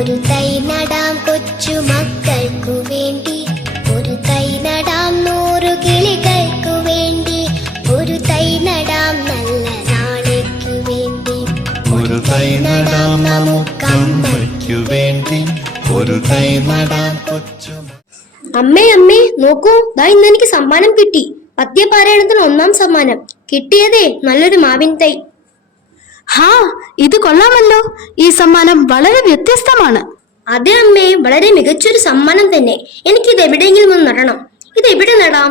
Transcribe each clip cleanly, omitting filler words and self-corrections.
ഒരു തൈ നടാം കൊച്ചു മക്കൾക്കു വേണ്ടി, ഒരു തൈ നടാം 100 കിളികൾക്കു വേണ്ടി, ഒരു തൈ നടാം നല്ല നാളേക്കു വേണ്ടി, ഒരു തൈ നടാം നമുക്കമ്മയ്ക്കു വേണ്ടി, ഒരു തൈ നടാം കൊച്ചു. അമ്മേ നോക്കൂ, ദാ ഇന്ന് എനിക്ക് സമ്മാനം കിട്ടി. പദ്യപാരായണത്തിന് 1ാം സമ്മാനം കിട്ടിയതേ നല്ലൊരു മാവിൻ തൈ. ഹാ, ഇത് കൊള്ളാമല്ലോ. ഈ സമ്മാനം വളരെ വ്യത്യസ്തമാണ്. അതെ അമ്മേ, വളരെ മികച്ചൊരു സമ്മാനം തന്നെ. എനിക്കിത് എവിടെയെങ്കിലും ഒന്ന് നടണം. ഇത് എവിടെ നടാം?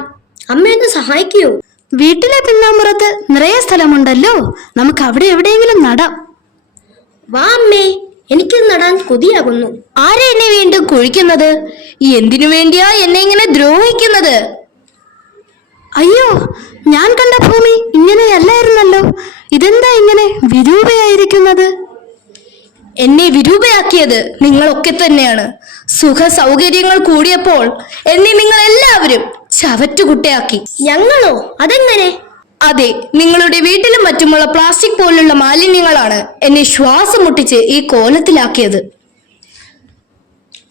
അമ്മ ഒന്ന് സഹായിക്കൂ. വീട്ടിലെ പിന്നാമ്പുറത്ത് നിറയെ സ്ഥലമുണ്ടല്ലോ, നമുക്ക് അവിടെ എവിടെയെങ്കിലും നടാം. വാ അമ്മേ, എനിക്കിത് നടാൻ കൊതിയാകുന്നു. ആരെ എന്നെ വീണ്ടും കുഴിക്കുന്നത്? എന്തിനു വേണ്ടിയാ എന്നെ ഇങ്ങനെ ദ്രോഹിക്കുന്നത്? അയ്യോ, ഞാൻ കണ്ട ഭൂമി ഇങ്ങനെയല്ലായിരുന്നല്ലോ. ഇതെന്താ ഇങ്ങനെ വിരൂപയായിരിക്കുന്നത്? എന്നെ വിരൂപയാക്കിയത് നിങ്ങളൊക്കെ തന്നെയാണ്. സുഖ സൗകര്യങ്ങൾ കൂടിയപ്പോൾ എന്നെ നിങ്ങൾ എല്ലാവരും ചവറ്റുകുട്ടയാക്കി. ഞങ്ങളോ? അതെങ്ങനെ? അതെ, നിങ്ങളുടെ വീട്ടിലും മറ്റുമുള്ള പ്ലാസ്റ്റിക് പോലുള്ള മാലിന്യങ്ങളാണ് എന്നെ ശ്വാസം മുട്ടിച്ച് ഈ കോലത്തിലാക്കിയത്.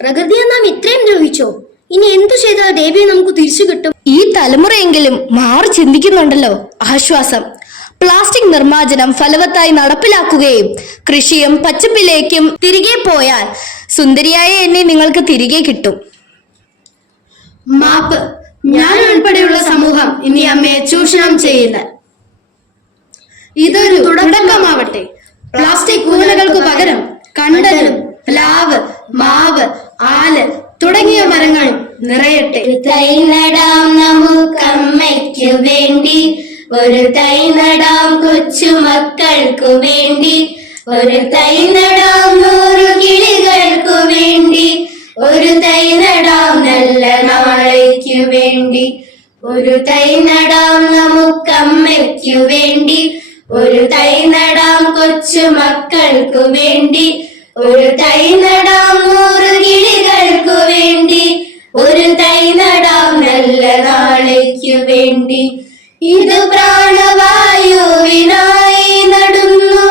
പ്രകൃതിയെ നാം ഇത്രയും ദ്രോഹിച്ചോ? ഇനി എന്തു ചെയ്താൽ ദേവിയെ നമുക്ക് തിരിച്ചു കിട്ടും? ഈ തലമുറയെങ്കിലും മാറി ചിന്തിക്കുന്നുണ്ടല്ലോ. ആശ്വാസം. പ്ലാസ്റ്റിക് നിർമ്മാർജ്ജനം ഫലവത്തായി നടപ്പിലാക്കുകയും കൃഷിയും പച്ചപ്പിലേക്കും തിരികെ പോയാൽ സുന്ദരിയായ എന്നെ നിങ്ങൾക്ക് തിരികെ കിട്ടും. മാപ്പ്. ഞാൻ ഉൾപ്പെടെയുള്ള സമൂഹം ഇനി അമ്മയെ ചൂഷണം ചെയ്യില്ല. ഇതൊരു തുടക്കമാവട്ടെ. പ്ലാസ്റ്റിക് കൂനകൾക്ക് പകരം കണ്ടലും പ്ലാവ്, മാവ്, ആല് തുടങ്ങിയ മരങ്ങളും നിറയട്ടെ. തൈ നടാം നമുക്കമ്മയ്ക്കു വേണ്ടി, ഒരു തൈ നടാം കൊച്ചു മക്കൾക്കു വേണ്ടി, ഒരു തൈ നടാം 100 കിളികൾക്കു വേണ്ടി, ഒരു തൈ നടാം നല്ല നാളേക്കു വേണ്ടി, ഒരു തൈ നടാം നമുക്കമ്മയ്ക്കു വേണ്ടി, ഒരു തൈ നടാം കൊച്ചു മക്കൾക്കു വേണ്ടി, ഒരു തൈ നടാം 100 കിളികൾക്കു വേണ്ടി, ഒരു തൈ നടാം നല്ല നാളേക്കു വേണ്ടി. ഇത് പ്രാണവായുവിനായി നടുന്നു,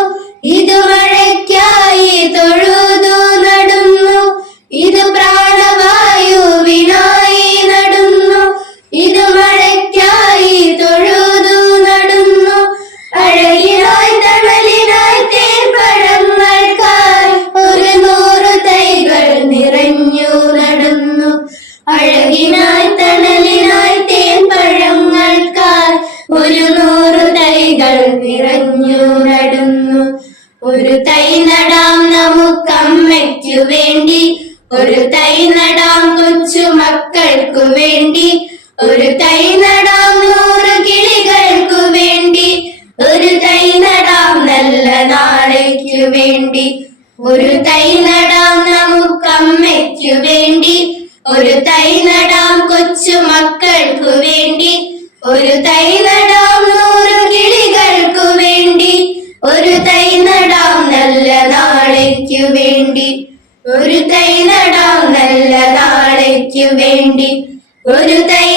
ഇത് മഴയ്ക്കായി തൊഴുതു നടുന്നു, ഇത് പ്രാണവായുവിനായി നടുന്നു, ഇത് മഴയ്ക്കായി തൊഴുതു നടുന്നു, അഴകിനായി തണലിനായി തേൻപഴങ്ങൾക്കായി 100 തൈകൾ നിറഞ്ഞു നടുന്നു, അഴകിനായി തണലിനായി തേൻപഴങ്ങൾക്കായി 100 തൈകൾ നിറഞ്ഞു നടുന്നു. ഒരു തൈ നടാം നമുക്കമ്മയ്ക്കു വേണ്ടി, ഒരു തൈ നടാം കൊച്ചു മക്കൾക്കു വേണ്ടി, ഒരു തൈ നടാം 100 കിളികൾക്കു വേണ്ടി, ഒരു തൈ നടാം നല്ല നാളേക്കു വേണ്ടി, ഒരു തൈ നടാം നമുക്കമ്മയ്ക്കു വേണ്ടി, ഒരു തൈ നടാം കൊച്ചു മക്കൾക്കു വേണ്ടി, ഒരു തൈ നടാം 100 കിളികൾക്കു വേണ്ടി, ഒരു തൈ നടാം നല്ല നാളേക്കു വേണ്ടി, ഒരു തൈ നടാം നല്ല നാളേക്കു വേണ്ടി, ഒരു തൈ